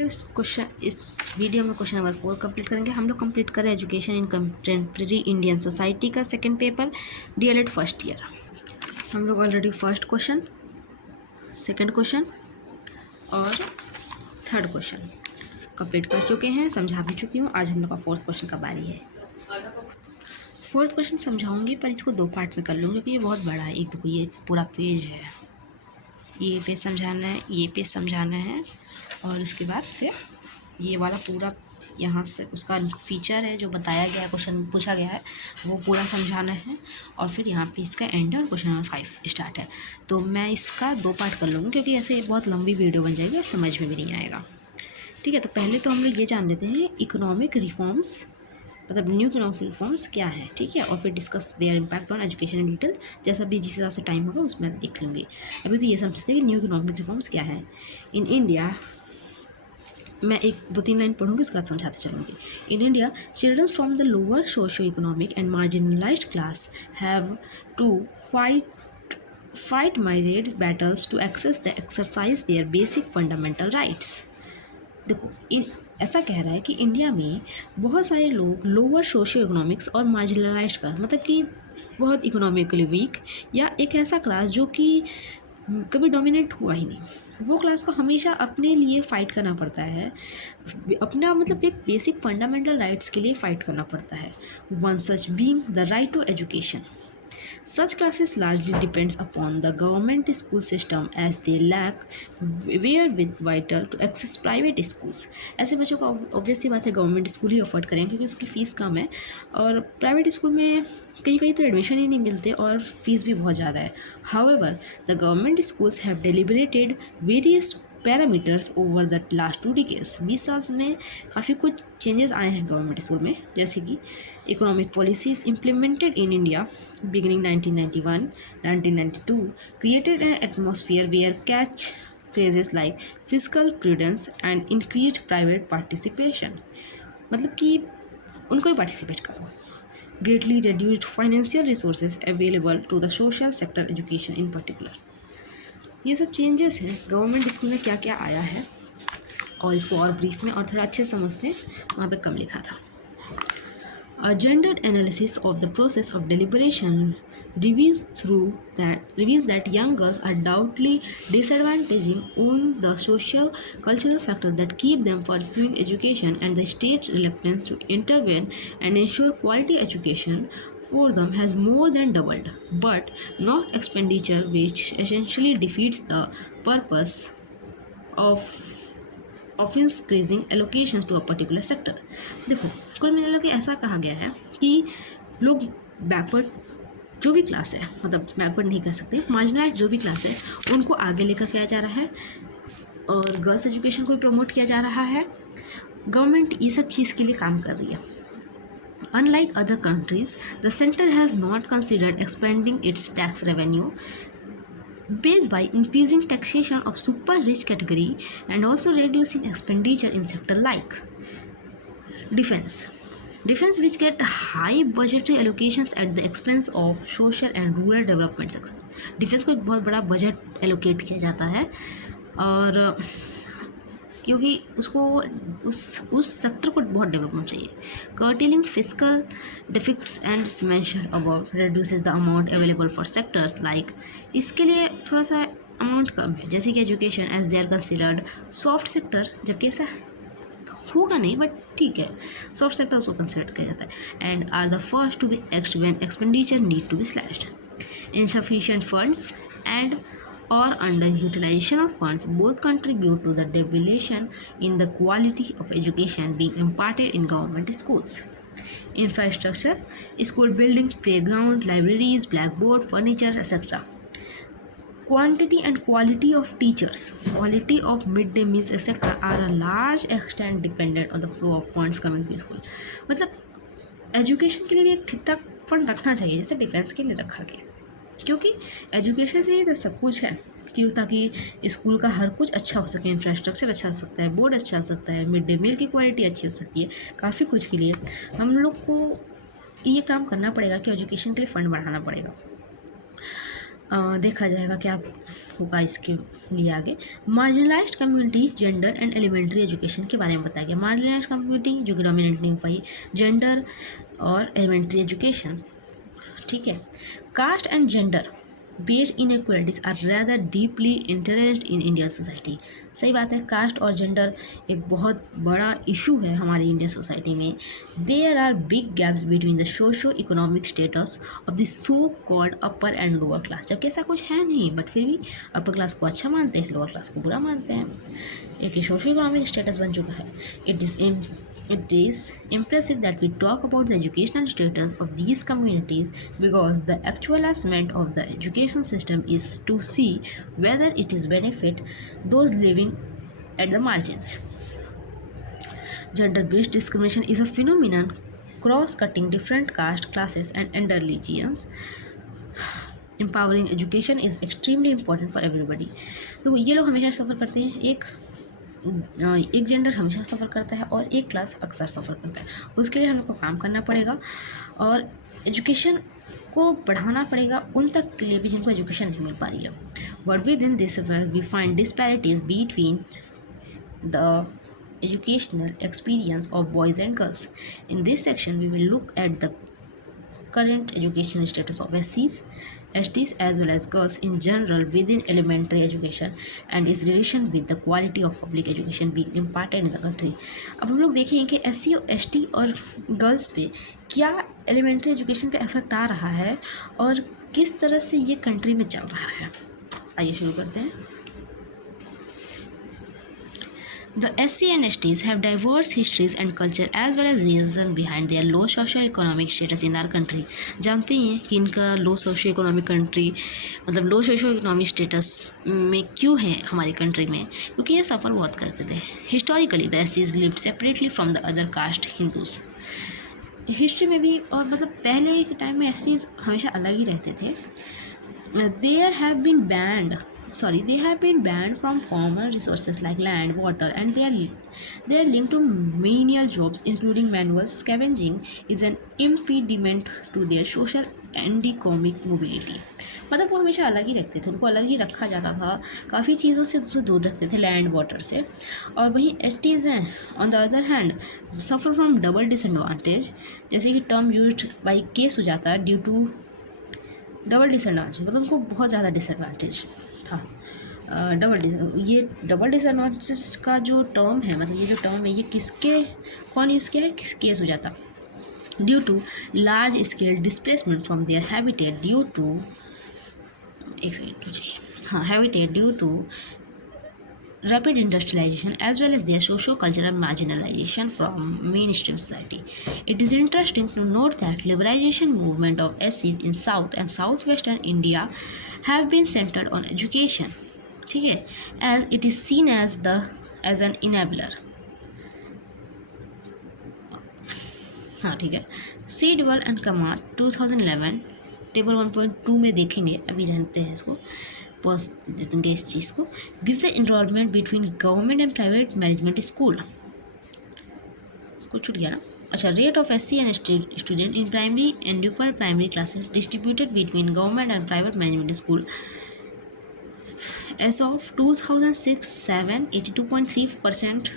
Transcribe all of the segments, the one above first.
लोग इस वीडियो में क्वेश्चन नंबर 4 कंप्लीट करेंगे। हम लोग कंप्लीट करें education in contemporary Indian society का second paper DElEd first year. हम लोग already first question, second question और थर्ड क्वेश्चन कंप्लीट कर चुके हैं, समझा भी चुकी हूँ। आज हम लोग का फोर्थ क्वेश्चन का बारी है। फोर्थ क्वेश्चन समझाऊंगी पर इसको दो पार्ट में कर लूँगी क्योंकि ये बहुत बड़ा है। एक देखो ये पूरा पेज है, ये पेज समझाना है, ये पेज समझाना है और उसके बाद फिर ये वाला पूरा यहाँ से उसका फीचर है जो बताया गया है, क्वेश्चन पूछा गया है, वो पूरा समझाना है और फिर यहाँ पे इसका एंड और क्वेश्चन नंबर 5 स्टार्ट है। तो मैं इसका दो पार्ट कर लूँगी क्योंकि ऐसे बहुत लंबी वीडियो बन जाएगी और समझ में भी नहीं आएगा। ठीक है, तो पहले तो हम लोग ये जान लेते हैं इकोनॉमिक रिफॉर्म्स, मतलब न्यू इकोनॉमिक रिफॉर्म्स क्या है। ठीक है, और फिर discuss their impact on education in detail, जैसा भी जिस हिसाब से टाइम होगा उसमें देख लूँगी। अभी तो ये समझते हैं कि न्यू इकोनॉमिक रिफॉर्म्स क्या है इन इंडिया। मैं एक दो तीन लाइन पढ़ूँगी, उसके बाद समझाते चलूँगी। In India children from the lower socio economic and marginalised class have to fight myriad battles to exercise their basic fundamental rights। देखो ऐसा कह रहा है कि इंडिया में बहुत सारे लोग लोअर सोशियो इकोनॉमिक्स और मार्जिनलाइज्ड क्लास, मतलब कि बहुत इकोनॉमिकली वीक या एक ऐसा क्लास जो कि कभी डोमिनेट हुआ ही नहीं, वो क्लास को हमेशा अपने लिए फ़ाइट करना पड़ता है, अपना मतलब एक बेसिक फंडामेंटल राइट्स के लिए फ़ाइट करना पड़ता है। One such being the right to education. Such classes largely depends upon the government school system as they lack wherewith vital to access private schools। ऐसे बच्चों को ऑब्वियस सी बात है गवर्नमेंट स्कूल ही अफोर्ड करें क्योंकि उसकी फ़ीस कम है और प्राइवेट स्कूल में कहीं कहीं तो एडमिशन ही नहीं मिलते और फीस भी बहुत ज़्यादा है। However, the government schools have deliberated various parameters over the last 2 decades। 20 साल में काफ़ी कुछ चेंजेस आए हैं गवर्नमेंट स्कूल में, जैसे कि economic policies implemented in India beginning 1991 1992 created an atmosphere where catch phrases like physical prudence and increase private participation, मतलब कि उनको ही पार्टिसिपेट करो। Greatly reduced financial resources available to the social sector education in particular. ये सब changes हैं government school में क्या क्या आया है और इसको और ब्रीफ में और थोड़ा अच्छे समझते हैं। वहाँ पे कम लिखा था। A gendered analysis of the process of deliberation reveals that young girls are doubtly disadvantaging on the social cultural factors that keep them pursuing education, and the state's reluctance to intervene and ensure quality education for them has more than doubled, but not expenditure, which essentially defeats the purpose of increasing allocations to a particular sector। देखो कुल मिला के ऐसा कहा गया है कि लोग बैकवर्ड जो भी क्लास है, मतलब बैकवर्ड नहीं कह सकते, मार्जिनलाइज्ड जो भी क्लास है उनको आगे लेकर किया जा रहा है और गर्ल्स एजुकेशन को भी प्रमोट किया जा रहा है। गवर्नमेंट ये सब चीज़ के लिए काम कर रही है। Unlike other countries, the center has not considered expanding its tax revenue base by increasing taxation of super rich category and also reducing expenditure in sector like defense which get high budgetary allocations at the expense of social and rural development sector। Defence को एक बहुत बड़ा budget allocate किया जाता है और क्योंकि उसको उस सेक्टर को बहुत डेवलपमेंट चाहिए। Curtailing fiscal deficits and mention above reduces the amount available for sectors like, इसके लिए थोड़ा सा अमाउंट कम है, जैसे कि education as they are considered soft sector, जबकि ऐसा होगा नहीं बट ठीक है, सॉफ्ट सेक्टर उसको कंसिडर किया जाता है। And are the first to be axed when expenditure need to be slashed. Insufficient funds and or underutilization of funds both contribute to the depletion in the quality of education being imparted in government schools। Infrastructure, school building, playground, libraries, blackboard, furniture, etc. Quantity and quality of teachers, quality of midday meals, etc. are a large extent dependent on the flow of funds coming to school। मतलब education के लिए भी एक ठीक ठाक fund रखना चाहिए जैसे डिफेंस के लिए रखा गया, क्योंकि एजुकेशन से ही तो सब कुछ है, क्यों ताकि स्कूल का हर कुछ अच्छा हो सके, इंफ्रास्ट्रक्चर अच्छा हो सकता है, बोर्ड अच्छा हो सकता है, मिड डे मील की क्वालिटी अच्छी हो सकती है, काफ़ी कुछ के लिए हम लोग को ये काम करना पड़ेगा कि एजुकेशन के लिए फ़ंड बढ़ाना पड़ेगा। देखा जाएगा क्या होगा इसके लिए आगे। Marginalised communities, gender and elementary education के बारे में बताया गया। मार्जिनलाइज्ड कम्युनिटी जो कि डोमिनेंट नहीं हो पाई, जेंडर और एलिमेंट्री एजुकेशन, ठीक है। Caste and gender based inequalities are rather deeply interest in Indian society. सही बात है, कास्ट और जेंडर एक बहुत बड़ा इशू है हमारी इंडियन सोसाइटी में। There are big gaps between the socio economic status of the so called upper and lower class. जबकि ऐसा कुछ है नहीं, बट फिर भी अपर क्लास को अच्छा मानते हैं, लोअर क्लास को बुरा मानते हैं। एक सोशो इकोनॉमिक स्टेटस बन चुका है। It is impressive that we talk about the educational status of these communities because the actual assessment of the education system is to see whether it is benefit those living at the margins. Gender-based discrimination is a phenomenon cross-cutting different caste, classes, and religions. Empowering education is extremely important for everybody. तो ये लोग हमेशा सफ़र करते हैं, एक gender हमेशा सफ़र करता है और एक क्लास अक्सर सफ़र करता है। उसके लिए हम लोग को काम करना पड़ेगा और एजुकेशन को बढ़ाना पड़ेगा उन तक के लिए भी जिनको एजुकेशन नहीं मिल पा रही है। But within this we find disparities between the educational experience of boys and girls. In this section, we will look at the current education status of SCs, STs as well as girls in general within elementary education and its relation with the quality of public education being imparted in the country. अब हम लोग देखेंगे कि SC और ST और girls पे क्या elementary education पे इफेक्ट आ रहा है और किस तरह से ये कंट्री में चल रहा है। आइए शुरू करते हैं। The SC and STs have diverse histories and culture as well as reason behind their low socio-economic status in our country. जानते हैं कि इनका लो सोशो इकोनॉमिक कंट्री मतलब लो सोशो इकोनॉमिक स्टेटस में क्यों है हमारी कंट्री में, क्योंकि ये सफ़र बहुत करते थे। Historically the SCs lived separately from the other caste Hindus. History में भी और मतलब पहले के टाइम में SCs हमेशा अलग ही रहते थे। They have been banned from common resources like land, water, and they are linked to menial jobs, including manual scavenging, is an impediment to their social and economic mobility. मतलब वो हमेशा अलग ही रखते थे, उनको अलग ही रखा जाता था, काफ़ी चीज़ों से दूर रखते थे, लैंड वाटर से। और वहीं STs हैं on the other hand suffer from double disadvantage, जैसे कि टर्म यूज्ड बाई केस हो जाता है ड्यू टू डबल डिसएडवांटेज, मतलब उनको बहुत ज़्यादा डिसएडवांटेज था। ये डबल डिसएडवांटेज का जो टर्म है, मतलब ये जो टर्म है, ये कौन यूज़ किया है, किस केस हो जाता, due to large scale displacement from their habitat due to rapid industrialization as well as their socio-cultural marginalization from mainstream society. It is interesting to note that liberalization movement of SCs in South and Southwestern India have been centered on education, ठीक है, as it is seen as an enabler. हाँ ठीक है। सीडवल and Kumar 2011 table 1.2 में देखेंगे, अभी रहते हैं इसको पॉज दे देंगे इस चीज़ को। Give the enrollment between government and private management school, कुछ छूट गया ना। अच्छा, rate of SC and student in primary and upper primary classes distributed between government and private management school as of 2006-07 82.3%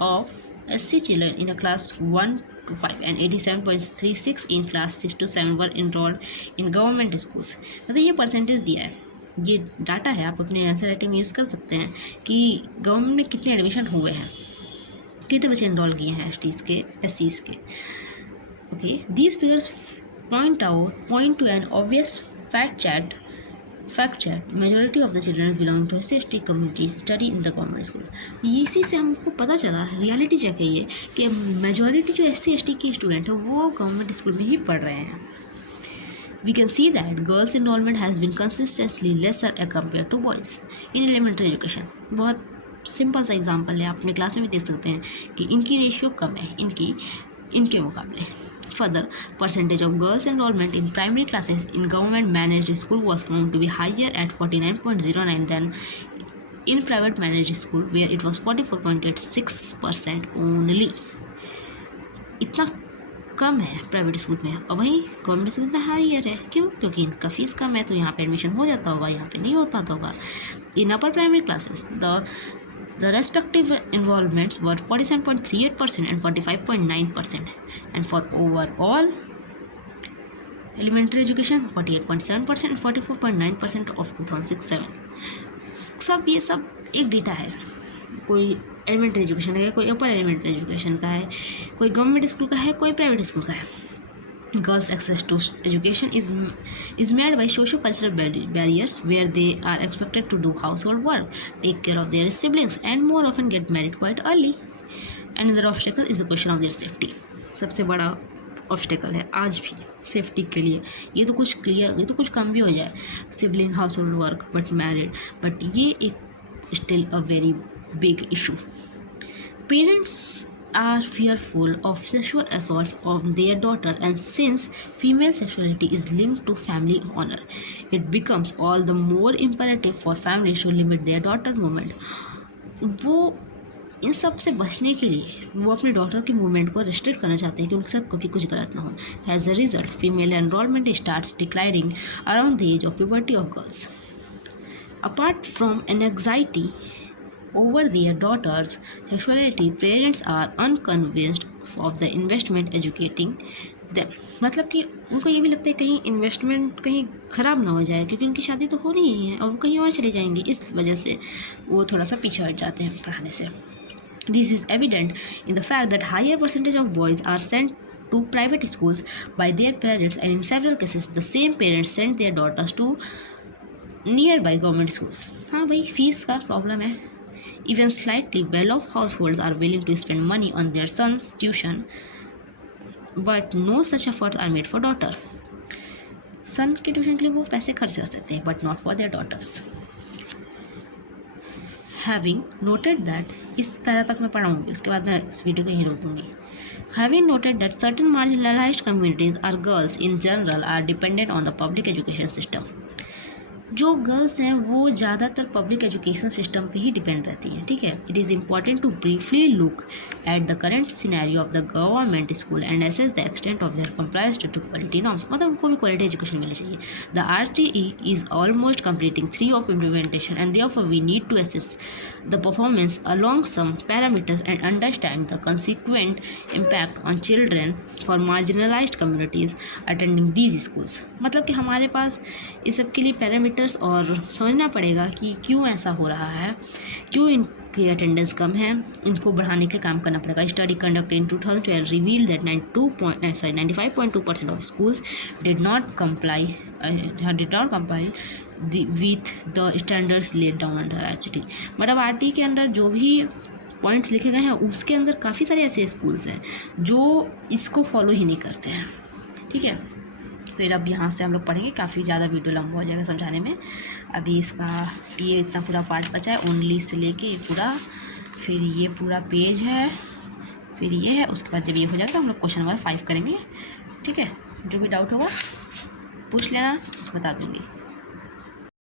of SC children in a class 1 to 5 and 87.36 in class 6 to 7 were enrolled in government schools. मतलब ये percentage दिया है, ये data है, आप अपने answer writing में use कर सकते हैं कि गवर्नमेंट में कितने एडमिशन हुए हैं, कितने बच्चे इनरोल किए हैं STs के, SCs के। Okay, these figures point two N obvious fact that majority of the children belonging to SC/ST communities study in the government school. इसी से हमको पता चला, रियलिटी चेक है ये, कि मेजॉरिटी जो SC/ST की स्टूडेंट है वो गवर्नमेंट स्कूल में ही पढ़ रहे हैं। We can see that girls enrollment has been consistently lesser as compared to boys in elementary education. बहुत सिंपल सा एग्जांपल है, आप अपने क्लास में भी देख सकते हैं कि इनकी रेशियो कम है इनके मुकाबले। Further, percentage of girls enrollment in primary classes in government managed school was found to be higher at 49.09 than in private managed school, where it was 44.86% only. इतना कम है प्राइवेट स्कूल में, और वहीं गवर्नमेंट स्कूल में higher है। क्यों? क्योंकि इनका फीस कम है, तो यहाँ पे एडमिशन हो जाता होगा, यहाँ पे नहीं हो पाता होगा। In upper primary classes the respective enrollments were 47.38% and 45.9%, and for overall elementary education 48.7% and 44.9% of 2006-7। सब ये सब एक डेटा है, कोई एलिमेंट्री एजुकेशन का है, कोई अपर एलिमेंट्री एजुकेशन का है, कोई गवर्नमेंट स्कूल का है, कोई प्राइवेट स्कूल का है। Girls' access to education is made by socio-cultural barriers, where they are expected to do household work, take care of their siblings, and more often get married quite early. Another obstacle is the question of their safety. सबसे बड़ा obstacle है आज भी safety के लिए। ये तो कुछ क्लियर, ये तो कुछ कम भी हो जाए, sibling, house hold work, but married, but ये एक still a very big issue. Parents are fearful of sexual assaults of their daughter, and since female sexuality is linked to family honor, it becomes all the more imperative for families to limit their daughter movement। वो इन सब से बचने के लिए वो अपने daughter की movement को रिस्ट्रिक्ट करना चाहते हैं कि उनके साथ कभी कुछ गलत ना हो। As a result female enrolment starts declining around the age of puberty of girls. Apart from an anxiety over their daughters' sexuality, parents are unconvinced of the investment educating them। मतलब कि उनको ये भी लगता है कहीं इन्वेस्टमेंट कहीं ख़राब ना हो जाए, क्योंकि उनकी शादी तो होनी ही है और वो कहीं और चले जाएंगे, इस वजह से वो थोड़ा सा पीछे हट जाते हैं पढ़ाने से। This is evident in the fact that higher percentage of boys are sent to private schools by their parents, and in several cases the same parents send their daughters to nearby government schools। हाँ भाई, fees का problem है। Even slightly well-off households are willing to spend money on their son's tuition, but no such efforts are made for daughter। सन के tuition के लिए वो पैसे खर्च कर सकते हैं, but not for their daughters। Having noted that, इस पैरा तक मैं पढ़ाऊँगी, उसके बाद मैं इस वीडियो को यहीं रोक दूँगी। Having noted that certain marginalized communities or girls in general are dependent on the public education system। जो गर्ल्स हैं वो ज़्यादातर पब्लिक एजुकेशन सिस्टम पे ही डिपेंड रहती हैं, ठीक है। It is important to briefly look at the current scenario of the government school and assess the extent of their compliance to quality norms. मतलब उनको भी क्वालिटी एजुकेशन मिलनी चाहिए। The RTE is almost completing 3 of implementation, and therefore we need to assess the performance along some parameters and understand the consequent impact on children for marginalized communities attending these schools। मतलब कि हमारे पास इस सब के लिए parameters और समझना पड़ेगा कि क्यों ऐसा हो रहा है, क्यों इनकी अटेंडेंस कम है, इनको बढ़ाने के लिए काम करना पड़ेगा। Study conduct in 2012 revealed that 95.2% of schools did not comply with the standards laid down under RTE। मतलब RTE के अंदर जो भी पॉइंट्स लिखे गए हैं उसके अंदर काफ़ी सारे ऐसे स्कूल्स हैं जो इसको फॉलो ही नहीं करते हैं, ठीक है। फिर अब यहाँ से हम लोग पढ़ेंगे, काफ़ी ज़्यादा वीडियो लंबा हो जाएगा समझाने में। अभी इसका ये इतना पूरा पार्ट बचा है, ओनली से लेके ये पूरा, फिर ये पूरा पेज है, फिर ये है। उसके बाद जब ये हो जाएगा तो हम लोग क्वेश्चन नंबर 5 करेंगे, ठीक है। जो भी डाउट होगा पूछ लेना, बता दूँगी।